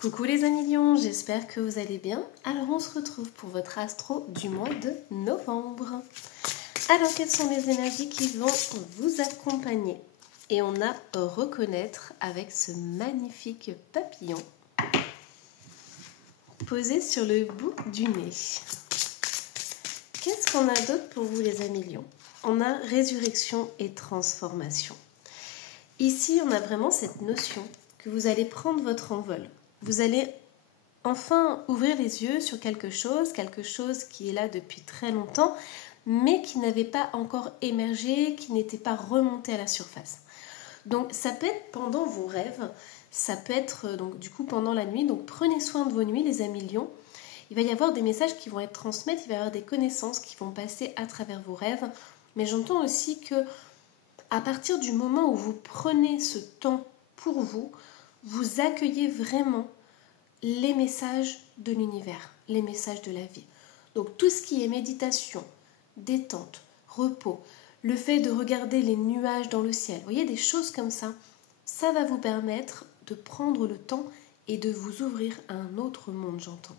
Coucou les amis lions, j'espère que vous allez bien. Alors on se retrouve pour votre astro du mois de novembre. Alors quelles sont les énergies qui vont vous accompagner? Et on a à reconnaître avec ce magnifique papillon posé sur le bout du nez. Qu'est-ce qu'on a d'autre pour vous les amis lions? On a résurrection et transformation. Ici on a vraiment cette notion que vous allez prendre votre envol. Vous allez enfin ouvrir les yeux sur quelque chose qui est là depuis très longtemps, mais qui n'avait pas encore émergé, qui n'était pas remonté à la surface. Donc ça peut être pendant vos rêves, ça peut être donc du coup pendant la nuit. Donc prenez soin de vos nuits les amis lions. Il va y avoir des messages qui vont être transmis, il va y avoir des connaissances qui vont passer à travers vos rêves. Mais j'entends aussi que à partir du moment où vous prenez ce temps pour vous, vous accueillez vraiment les messages de l'univers, les messages de la vie. Donc tout ce qui est méditation, détente, repos, le fait de regarder les nuages dans le ciel, vous voyez des choses comme ça, ça va vous permettre de prendre le temps et de vous ouvrir à un autre monde, j'entends.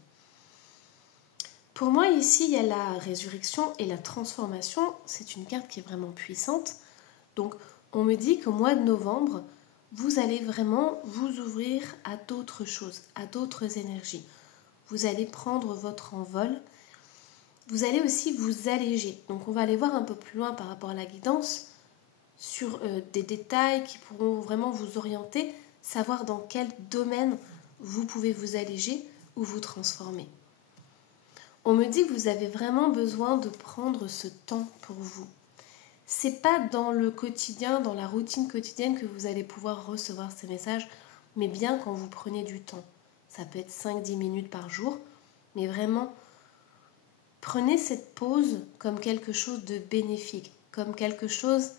Pour moi ici il y a la résurrection et la transformation, c'est une carte qui est vraiment puissante. Donc on me dit qu'au mois de novembre, vous allez vraiment vous ouvrir à d'autres choses, à d'autres énergies. Vous allez prendre votre envol. Vous allez aussi vous alléger. Donc on va aller voir un peu plus loin par rapport à la guidance sur des détails qui pourront vraiment vous orienter, savoir dans quel domaine vous pouvez vous alléger ou vous transformer. On me dit que vous avez vraiment besoin de prendre ce temps pour vous. C'est pas dans le quotidien, dans la routine quotidienne que vous allez pouvoir recevoir ces messages, mais bien quand vous prenez du temps. Ça peut être 5-10 minutes par jour, mais vraiment, prenez cette pause comme quelque chose de bénéfique, comme quelque chose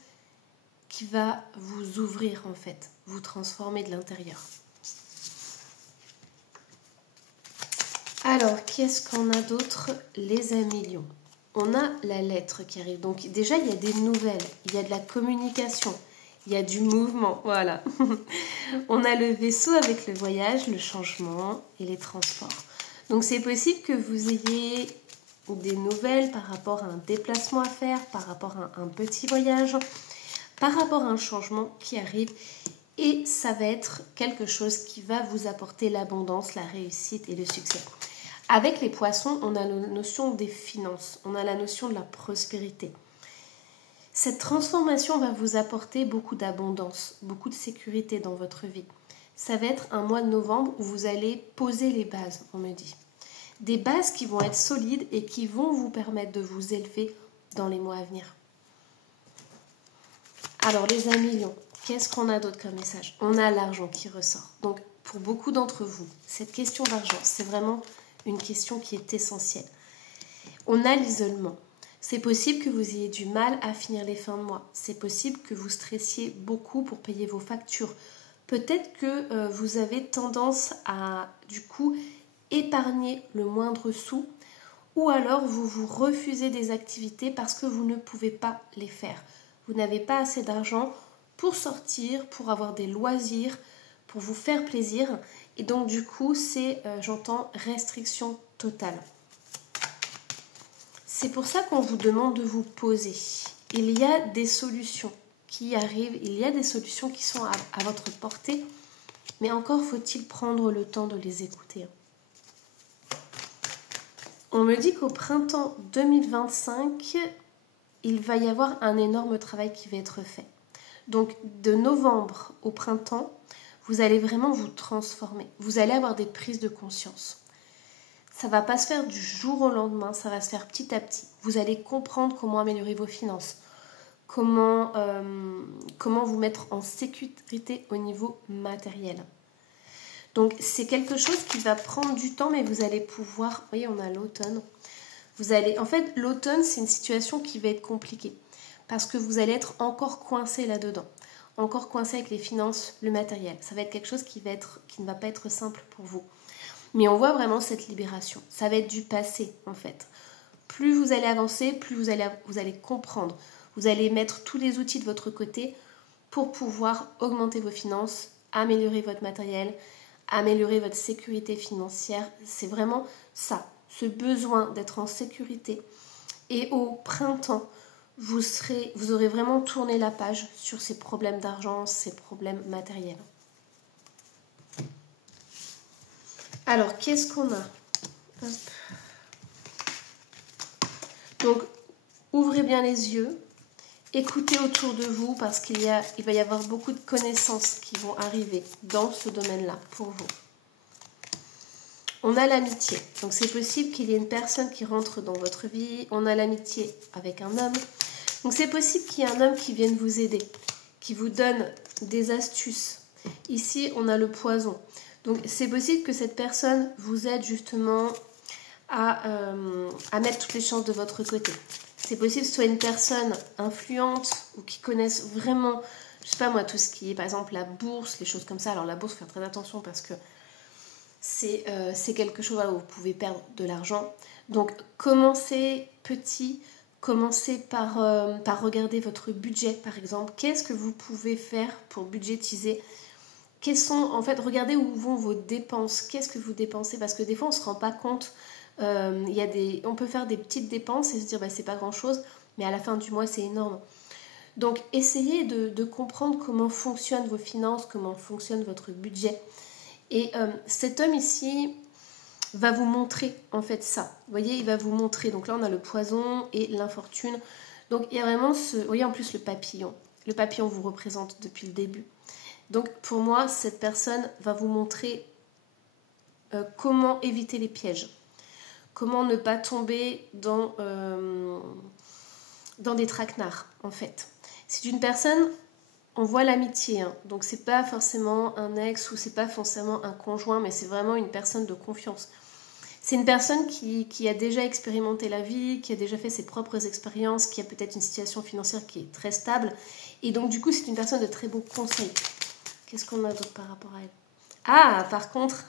qui va vous ouvrir en fait, vous transformer de l'intérieur. Alors, qu'est-ce qu'on a d'autre les amis lions? On a la lettre qui arrive. Donc déjà, il y a des nouvelles, il y a de la communication, il y a du mouvement, voilà. On a le vaisseau avec le voyage, le changement et les transports. Donc c'est possible que vous ayez des nouvelles par rapport à un déplacement à faire, par rapport à un petit voyage, par rapport à un changement qui arrive. Et ça va être quelque chose qui va vous apporter l'abondance, la réussite et le succès. Avec les poissons, on a la notion des finances, on a la notion de la prospérité. Cette transformation va vous apporter beaucoup d'abondance, beaucoup de sécurité dans votre vie. Ça va être un mois de novembre où vous allez poser les bases, on me dit. Des bases qui vont être solides et qui vont vous permettre de vous élever dans les mois à venir. Alors les amis lions, qu'est-ce qu'on a d'autre comme message? On a l'argent qui ressort. Donc pour beaucoup d'entre vous, cette question d'argent, c'est vraiment une question qui est essentielle. On a l'isolement. C'est possible que vous ayez du mal à finir les fins de mois. C'est possible que vous stressiez beaucoup pour payer vos factures. Peut-être que vous avez tendance à, du coup, épargner le moindre sou, ou alors vous vous refusez des activités parce que vous ne pouvez pas les faire. Vous n'avez pas assez d'argent pour sortir, pour avoir des loisirs, pour vous faire plaisir. Et donc du coup, c'est, j'entends, restriction totale. C'est pour ça qu'on vous demande de vous poser. Il y a des solutions qui arrivent, il y a des solutions qui sont à votre portée, mais encore faut-il prendre le temps de les écouter. On me dit qu'au printemps 2025, il va y avoir un énorme travail qui va être fait. Donc de novembre au printemps, vous allez vraiment vous transformer. Vous allez avoir des prises de conscience. Ça ne va pas se faire du jour au lendemain, ça va se faire petit à petit. Vous allez comprendre comment améliorer vos finances, comment vous mettre en sécurité au niveau matériel. Donc c'est quelque chose qui va prendre du temps, mais vous allez pouvoir... Vous voyez, on a l'automne. En fait, l'automne, c'est une situation qui va être compliquée parce que vous allez être encore coincé là-dedans. Encore coincé avec les finances, le matériel. Ça va être quelque chose qui ne va pas être simple pour vous. Mais on voit vraiment cette libération. Ça va être du passé, en fait. Plus vous allez avancer, plus vous allez comprendre. Vous allez mettre tous les outils de votre côté pour pouvoir augmenter vos finances, améliorer votre matériel, améliorer votre sécurité financière. C'est vraiment ça, ce besoin d'être en sécurité. Et au printemps, vous aurez vraiment tourné la page sur ces problèmes d'argent, ces problèmes matériels. Alors, qu'est-ce qu'on a? Hop. Donc, ouvrez bien les yeux, écoutez autour de vous parce il va y avoir beaucoup de connaissances qui vont arriver dans ce domaine-là pour vous. On a l'amitié, donc c'est possible qu'il y ait une personne qui rentre dans votre vie. On a l'amitié avec un homme, donc c'est possible qu'il y ait un homme qui vienne vous aider, qui vous donne des astuces. Ici, on a le poison, donc c'est possible que cette personne vous aide justement à mettre toutes les chances de votre côté. C'est possible que ce soit une personne influente ou qui connaisse vraiment, je sais pas moi, tout ce qui est par exemple la bourse, les choses comme ça. Alors la bourse, faut faire très attention parce que c'est quelque chose où vous pouvez perdre de l'argent. Donc commencez petit, commencez par regarder votre budget par exemple. Qu'est-ce que vous pouvez faire pour budgétiser? Regardez où vont vos dépenses. Qu'est-ce que vous dépensez? Parce que des fois on ne se rend pas compte. On peut faire des petites dépenses et se dire c'est pas grand chose, mais à la fin du mois c'est énorme. Donc essayez de comprendre comment fonctionnent vos finances, comment fonctionne votre budget. Et cet homme ici va vous montrer en fait ça. Vous voyez, il va vous montrer. Donc là on a le poison et l'infortune. Donc il y a vraiment vous voyez en plus le papillon. Le papillon vous représente depuis le début. Donc pour moi, cette personne va vous montrer comment éviter les pièges. Comment ne pas tomber dans des traquenards, en fait. C'est une personne, on voit l'amitié, hein, donc c'est pas forcément un ex ou c'est pas forcément un conjoint, mais c'est vraiment une personne de confiance. C'est une personne qui a déjà expérimenté la vie, qui a déjà fait ses propres expériences, qui a peut-être une situation financière qui est très stable. Et donc, du coup, c'est une personne de très bons conseils. Qu'est-ce qu'on a d'autre par rapport à elle? Ah, par contre,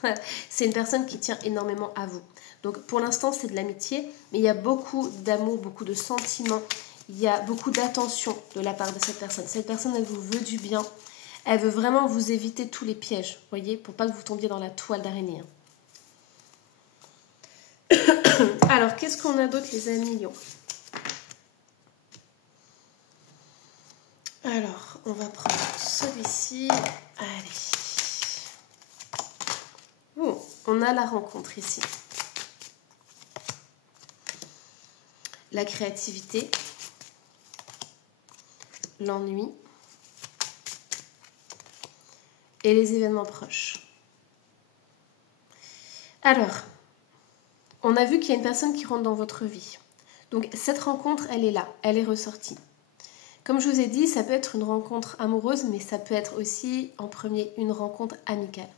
c'est une personne qui tient énormément à vous. Donc pour l'instant, c'est de l'amitié, mais il y a beaucoup d'amour, beaucoup de sentiments, il y a beaucoup d'attention de la part de cette personne. Cette personne, elle vous veut du bien, elle veut vraiment vous éviter tous les pièges, vous voyez, pour pas que vous tombiez dans la toile d'araignée. Alors, qu'est-ce qu'on a d'autre, les amis lions? Alors, on va prendre celui-ci. Allez. On a la rencontre ici. La créativité, l'ennui et les événements proches. Alors, on a vu qu'il y a une personne qui rentre dans votre vie. Donc cette rencontre, elle est là, elle est ressortie. Comme je vous ai dit, ça peut être une rencontre amoureuse, mais ça peut être aussi en premier une rencontre amicale.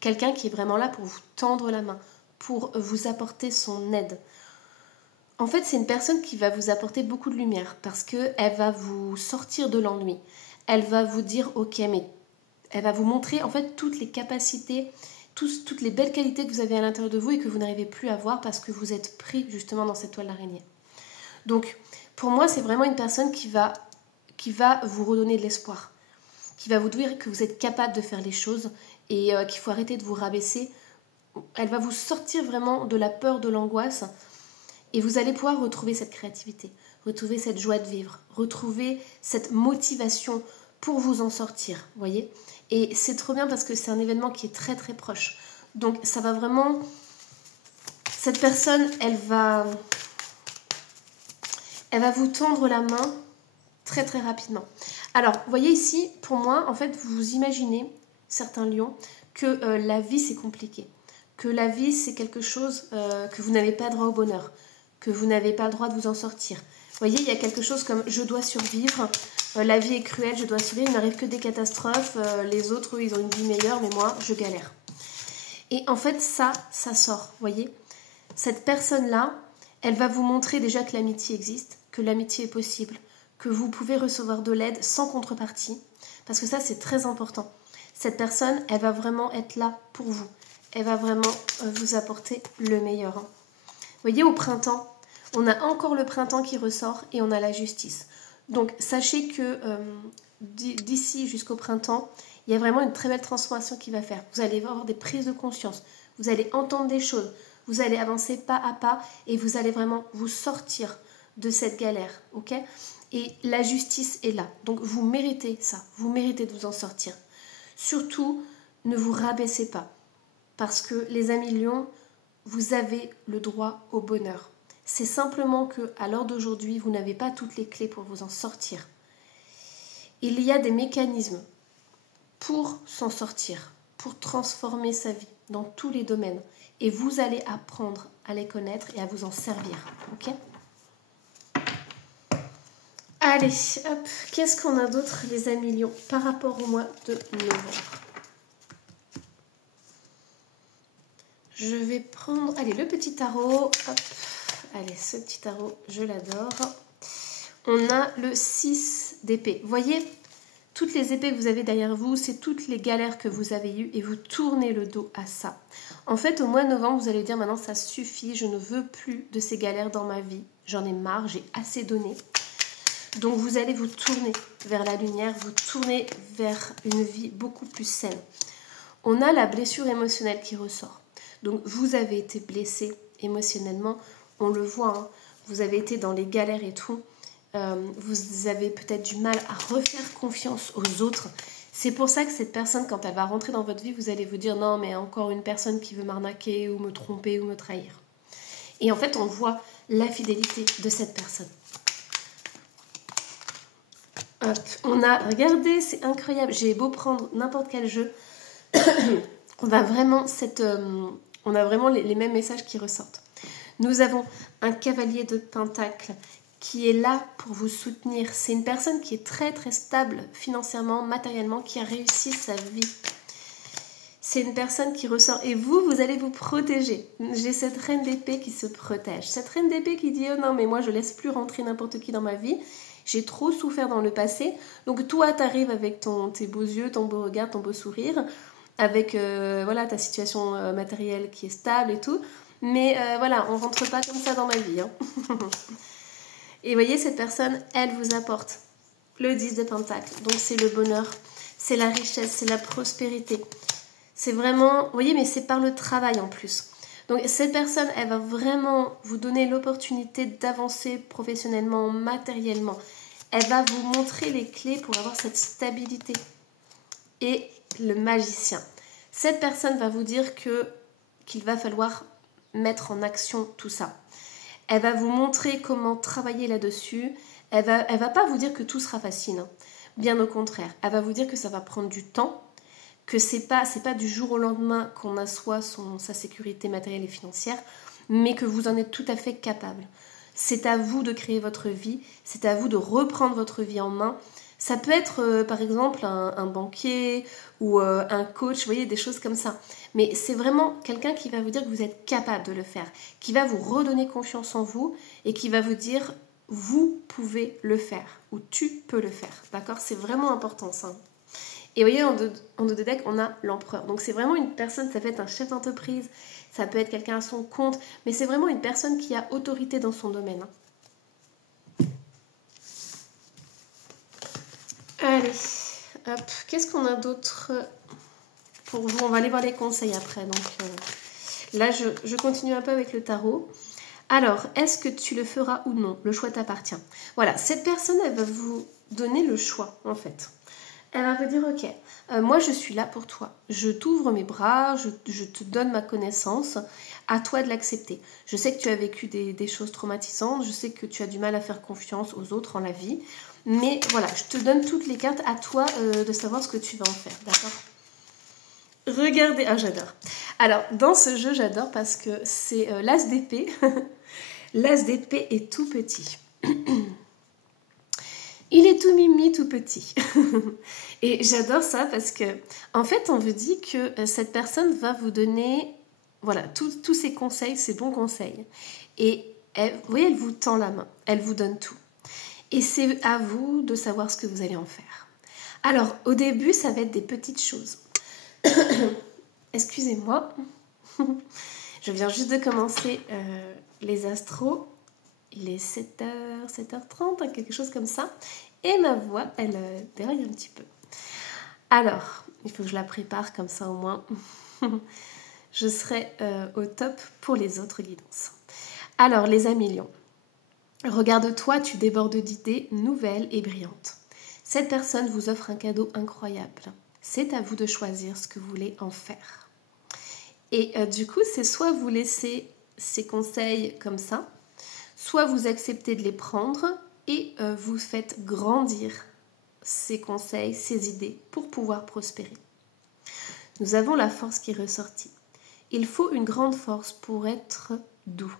Quelqu'un qui est vraiment là pour vous tendre la main, pour vous apporter son aide. En fait, c'est une personne qui va vous apporter beaucoup de lumière parce qu'elle va vous sortir de l'ennui. Elle va vous dire ok, mais elle va vous montrer en fait toutes les capacités, toutes les belles qualités que vous avez à l'intérieur de vous et que vous n'arrivez plus à voir parce que vous êtes pris justement dans cette toile d'araignée. Donc, pour moi, c'est vraiment une personne qui va vous redonner de l'espoir, qui va vous dire que vous êtes capable de faire les choses et qu'il faut arrêter de vous rabaisser. Elle va vous sortir vraiment de la peur, de l'angoisse. Et vous allez pouvoir retrouver cette créativité, retrouver cette joie de vivre, retrouver cette motivation pour vous en sortir, vous voyez. Et c'est trop bien parce que c'est un événement qui est très très proche. Donc ça va vraiment... Cette personne, elle va vous tendre la main très très rapidement. Alors, vous voyez ici, pour moi, en fait, vous imaginez, certains lions, que la vie c'est compliqué. Que la vie c'est quelque chose que vous n'avez pas droit au bonheur. Que vous n'avez pas le droit de vous en sortir. Vous voyez, il y a quelque chose comme « je dois survivre », la vie est cruelle, je dois survivre, il n'arrive que des catastrophes, les autres, eux, ils ont une vie meilleure, mais moi, je galère. Et en fait, ça sort, vous voyez. Cette personne-là, elle va vous montrer déjà que l'amitié existe, que l'amitié est possible, que vous pouvez recevoir de l'aide sans contrepartie, parce que ça, c'est très important. Cette personne, elle va vraiment être là pour vous. Elle va vraiment vous apporter le meilleur. Vous voyez, au printemps, on a encore le printemps qui ressort et on a la justice. Donc, sachez que d'ici jusqu'au printemps, Il y a vraiment une très belle transformation qui va faire. Vous allez avoir des prises de conscience. Vous allez entendre des choses. Vous allez avancer pas à pas et vous allez vraiment vous sortir de cette galère. Ok ? Et la justice est là. Donc vous méritez ça. Vous méritez de vous en sortir. Surtout, ne vous rabaissez pas. Parce que les amis lions, vous avez le droit au bonheur. C'est simplement qu'à l'heure d'aujourd'hui, vous n'avez pas toutes les clés pour vous en sortir. Il y a des mécanismes pour s'en sortir, pour transformer sa vie dans tous les domaines. Et vous allez apprendre à les connaître et à vous en servir. Ok ? Allez, hop, qu'est-ce qu'on a d'autre, les amis lions, par rapport au mois de novembre ? Je vais prendre, allez, le petit tarot. Hop, allez, ce petit tarot, je l'adore. On a le 6 d'épée. Vous voyez, toutes les épées que vous avez derrière vous, c'est toutes les galères que vous avez eues et vous tournez le dos à ça. En fait, au mois de novembre, vous allez dire maintenant, ça suffit, je ne veux plus de ces galères dans ma vie. J'en ai marre, j'ai assez donné. Donc, vous allez vous tourner vers la lumière, vous tourner vers une vie beaucoup plus saine. On a la blessure émotionnelle qui ressort. Donc, vous avez été blessé émotionnellement, on le voit, hein. Vous avez été dans les galères et tout. Vous avez peut-être du mal à refaire confiance aux autres. C'est pour ça que cette personne, quand elle va rentrer dans votre vie, vous allez vous dire non, mais encore une personne qui veut m'arnaquer ou me tromper ou me trahir. Et en fait, on voit la fidélité de cette personne. Hop, on a, regardez, c'est incroyable. J'ai beau prendre n'importe quel jeu, on a vraiment les mêmes messages qui ressortent. Nous avons un cavalier de Pentacle qui est là pour vous soutenir. C'est une personne qui est très très stable financièrement, matériellement, qui a réussi sa vie. C'est une personne qui ressort. Et vous allez vous protéger. J'ai cette reine d'épée qui se protège. Cette reine d'épée qui dit « Oh non, mais moi je laisse plus rentrer n'importe qui dans ma vie. J'ai trop souffert dans le passé. » Donc toi, t'arrives avec tes beaux yeux, ton beau regard, ton beau sourire, avec ta situation matérielle qui est stable et tout. Mais voilà, on rentre pas comme ça dans ma vie. Hein. Et vous voyez, cette personne, elle vous apporte le 10 de Pentacle. Donc c'est le bonheur, c'est la richesse, c'est la prospérité. C'est vraiment, vous voyez, mais c'est par le travail en plus. Donc cette personne, elle va vraiment vous donner l'opportunité d'avancer professionnellement, matériellement. Elle va vous montrer les clés pour avoir cette stabilité. Et le magicien. Cette personne va vous dire qu'il va falloir mettre en action tout ça. Elle va vous montrer comment travailler là-dessus. Elle va pas vous dire que tout sera facile. Hein. Bien au contraire. Elle va vous dire que ça va prendre du temps, que c'est pas du jour au lendemain qu'on assoit sa sécurité matérielle et financière, mais que vous en êtes tout à fait capable. C'est à vous de créer votre vie, c'est à vous de reprendre votre vie en main. Ça peut être par exemple un banquier ou un coach, vous voyez, des choses comme ça. Mais c'est vraiment quelqu'un qui va vous dire que vous êtes capable de le faire, qui va vous redonner confiance en vous et qui va vous dire vous pouvez le faire ou tu peux le faire. D'accord ? C'est vraiment important ça. Et vous voyez, en dos de deck, on a l'empereur. Donc c'est vraiment une personne, ça peut être un chef d'entreprise, ça peut être quelqu'un à son compte, mais c'est vraiment une personne qui a autorité dans son domaine. Allez, hop, qu'est-ce qu'on a d'autre pour vous? On va aller voir les conseils après. Donc là, je continue un peu avec le tarot. Alors, est-ce que tu le feras ou non? Le choix t'appartient. Voilà, cette personne, elle va vous donner le choix, en fait. Elle va vous dire, ok, moi je suis là pour toi. Je t'ouvre mes bras, je te donne ma connaissance. À toi de l'accepter. Je sais que tu as vécu des choses traumatisantes. Je sais que tu as du mal à faire confiance aux autres en la vie. Mais voilà, je te donne toutes les cartes. À toi de savoir ce que tu vas en faire. D'accord? Regardez. Ah, j'adore. Alors, dans ce jeu, j'adore parce que c'est l'as d'épée. L'as d'épée est tout petit. Il est tout mimi, tout petit. Et j'adore ça parce que, en fait, on vous dit que cette personne va vous donner, voilà, tous ses conseils, ses bons conseils. Et vous voyez, elle vous tend la main, elle vous donne tout. Et c'est à vous de savoir ce que vous allez en faire. Alors, au début, ça va être des petites choses. Excusez-moi. Je viens juste de commencer les astros. Il est 7h, 7h30, quelque chose comme ça. Et ma voix, elle déraille un petit peu. Alors, Il faut que je la prépare comme ça au moins. Je serai au top pour les autres guidances. Alors, les amis lions. Regarde-toi, tu débordes d'idées nouvelles et brillantes. Cette personne vous offre un cadeau incroyable. C'est à vous de choisir ce que vous voulez en faire. Et du coup, c'est soit vous laissez ces conseils comme ça, soit vous acceptez de les prendre et vous faites grandir ces conseils, ces idées pour pouvoir prospérer. Nous avons la force qui est ressortie. Il faut une grande force pour être doux.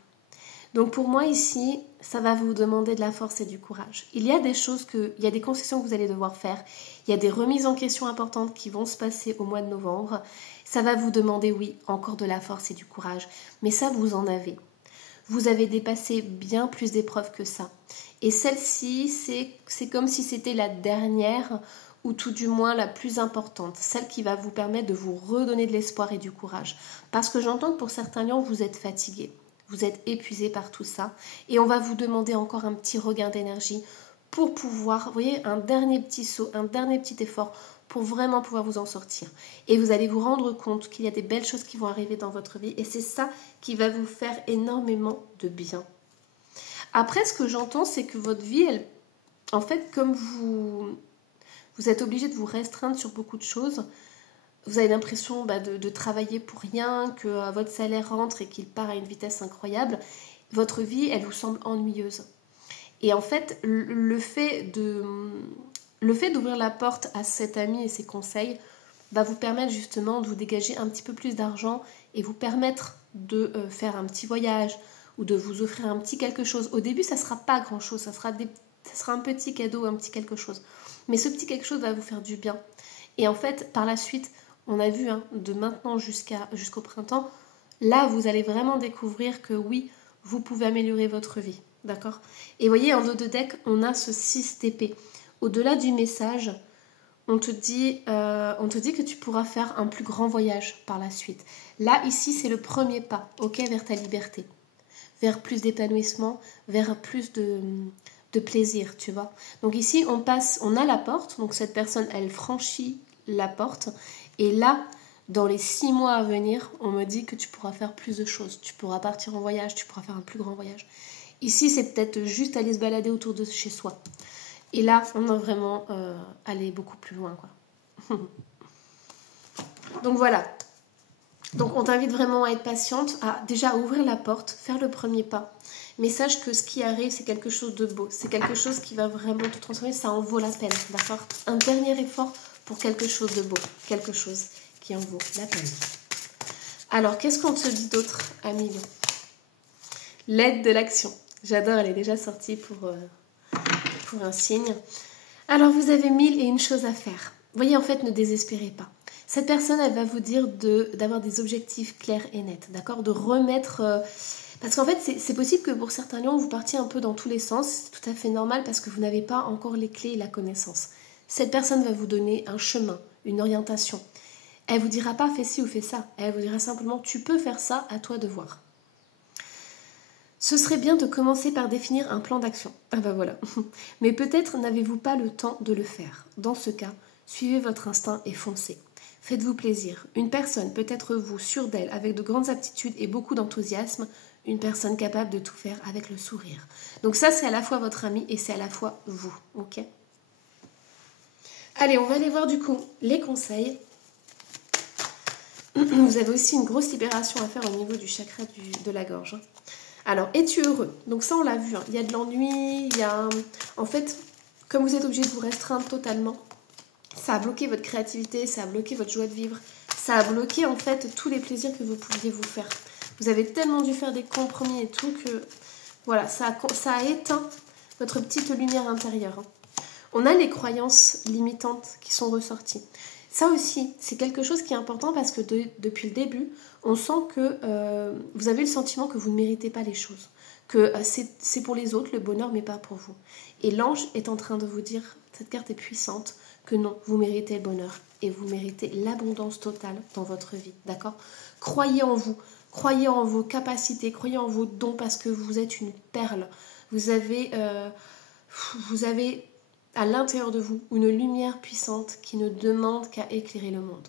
Donc pour moi ici, ça va vous demander de la force et du courage. Il y a des concessions que vous allez devoir faire. Il y a des remises en question importantes qui vont se passer au mois de novembre. Ça va vous demander, oui, encore de la force et du courage. Mais ça, vous en avez. Vous avez dépassé bien plus d'épreuves que ça. Et celle-ci, c'est comme si c'était la dernière, ou tout du moins la plus importante. Celle qui va vous permettre de vous redonner de l'espoir et du courage. Parce que j'entends que pour certains lions, vous êtes fatigués. Vous êtes épuisé par tout ça. Et on va vous demander encore un petit regain d'énergie pour pouvoir, vous voyez, un dernier petit saut, un dernier petit effort pour vraiment pouvoir vous en sortir. Et vous allez vous rendre compte qu'il y a des belles choses qui vont arriver dans votre vie. Et c'est ça qui va vous faire énormément de bien. Après, ce que j'entends, c'est que votre vie, elle, en fait, comme vous êtes obligé de vous restreindre sur beaucoup de choses, vous avez l'impression de travailler pour rien, que votre salaire rentre et qu'il part à une vitesse incroyable. Votre vie, elle vous semble ennuyeuse. Et en fait, le fait d'ouvrir la porte à cet ami et ses conseils va vous permettre justement de vous dégager un petit peu plus d'argent et vous permettre de faire un petit voyage ou de vous offrir un petit quelque chose. Au début, ça ne sera pas grand-chose, ça sera un petit cadeau, un petit quelque chose. Mais ce petit quelque chose va vous faire du bien. Et en fait, par la suite, on a vu, de maintenant jusqu'au printemps, là, vous allez vraiment découvrir que oui, vous pouvez améliorer votre vie. D'accord ? Et vous voyez, en dos de deck, on a ce 6 d'épée. Au-delà du message, on te dit que tu pourras faire un plus grand voyage par la suite. Là, ici, c'est le premier pas, ok, vers ta liberté. Vers plus d'épanouissement, vers plus de plaisir, tu vois. Donc ici, on a la porte, donc cette personne, elle franchit la porte. Et là, dans les 6 mois à venir, on me dit que tu pourras faire plus de choses. Tu pourras partir en voyage, tu pourras faire un plus grand voyage. Ici, c'est peut-être juste aller se balader autour de chez soi. Et là, on va vraiment aller beaucoup plus loin, quoi. Donc voilà. Donc on t'invite vraiment à être patiente, à déjà ouvrir la porte, faire le premier pas. Mais sache que ce qui arrive, c'est quelque chose de beau. C'est quelque chose qui va vraiment te transformer. Ça en vaut la peine, d'accord ? Un dernier effort pour quelque chose de beau. Quelque chose qui en vaut la peine. Alors, qu'est-ce qu'on te dit d'autre, amis lions ? L'aide de l'action. J'adore, elle est déjà sortie pour un signe. Alors, vous avez 1001 choses à faire. Voyez, en fait, ne désespérez pas. Cette personne, elle va vous dire d'avoir des objectifs clairs et nets, d'accord ? De remettre... parce qu'en fait, c'est possible que pour certains lions, vous partiez un peu dans tous les sens. C'est tout à fait normal parce que vous n'avez pas encore les clés et la connaissance. Cette personne va vous donner un chemin, une orientation. Elle ne vous dira pas « fais ci ou fais ça ». Elle vous dira simplement « tu peux faire ça, à toi de voir ». Ce serait bien de commencer par définir un plan d'action. Ah bah voilà. Mais peut-être n'avez-vous pas le temps de le faire. Dans ce cas, suivez votre instinct et foncez. Faites-vous plaisir. Une personne peut être vous, sûre d'elle, avec de grandes aptitudes et beaucoup d'enthousiasme. Une personne capable de tout faire avec le sourire. Donc ça, c'est à la fois votre ami et c'est à la fois vous. Ok ? Allez, on va aller voir du coup les conseils. Vous avez aussi une grosse libération à faire au niveau du chakra de la gorge. Alors, es-tu heureux ? Donc ça, on l'a vu. Il y a de l'ennui, il y a... En fait, comme vous êtes obligé de vous restreindre totalement, ça a bloqué votre créativité, ça a bloqué votre joie de vivre, ça a bloqué en fait tous les plaisirs que vous pouviez vous faire. Vous avez tellement dû faire des compromis et tout que... Voilà, ça a éteint votre petite lumière intérieure. On a les croyances limitantes qui sont ressorties. Ça aussi, c'est quelque chose qui est important parce que depuis le début, on sent que vous avez le sentiment que vous ne méritez pas les choses. Que c'est pour les autres le bonheur, mais pas pour vous. Et l'ange est en train de vous dire, cette carte est puissante, que non, vous méritez le bonheur. Et vous méritez l'abondance totale dans votre vie. D'accord ? Croyez en vous. Croyez en vos capacités. Croyez en vos dons parce que vous êtes une perle. Vous avez à l'intérieur de vous, une lumière puissante qui ne demande qu'à éclairer le monde.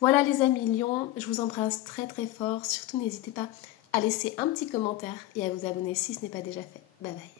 Voilà les amis lions, je vous embrasse très très fort. Surtout n'hésitez pas à laisser un petit commentaire et à vous abonner si ce n'est pas déjà fait. Bye bye.